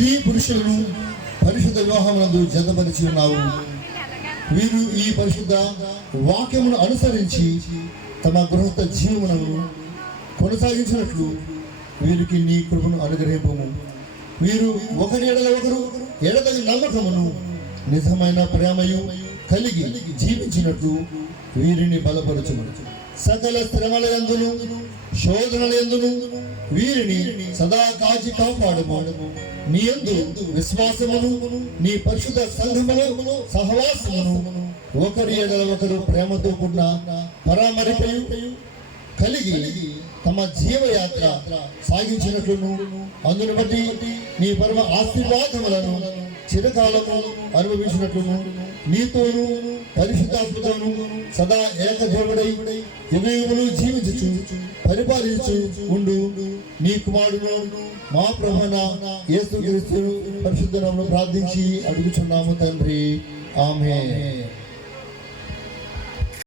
స్త్రీ పురుషులను పరిశుద్ధ వివాహమునందు జతపరిచి ఉన్నావు. వీరు ఈ పరిశుద్ధ వాక్యమును అనుసరించి తమ గృహస్థ జీవములను కొనసాగించినట్లు వీరికి నీ కృపను అనుగ్రహింపము. వీరు ఒకరి ఎడల ఒకరు ఎడతగి నమ్మకమును నిజమైన ప్రేమయు కలిగి జీవించినట్లు వీరిని బలపరచుము. సకల శ్రమల ఎందును శోధనల ఎందును వీరిని సదా కాచి కాపాడుమాడు నీ యందు విశ్వాసమును నీ పరిశుద్ధ సంఘమును సహవాసమును ఒకరి ఎడల ఒకరు ప్రేమతో కూడిన పరామరిపయు కలిగి తమ జీవయాత్ర సాగించినట్లును. అందును బట్టి నీ పరమ ఆశీర్వాదములను చిరకాలము అనుభవించినట్లును నీతోను పరిశుద్ధాత్మతోను సదా ఏకదేవుడై యుగయుగులు జీవించు పరిపాలించు ఉండు. నీ కుమారుడు మా ప్రభున యేసు క్రీస్తు పరిశుద్ధ ప్రార్థించి అడుగుచున్నాము తండ్రి. ఆమె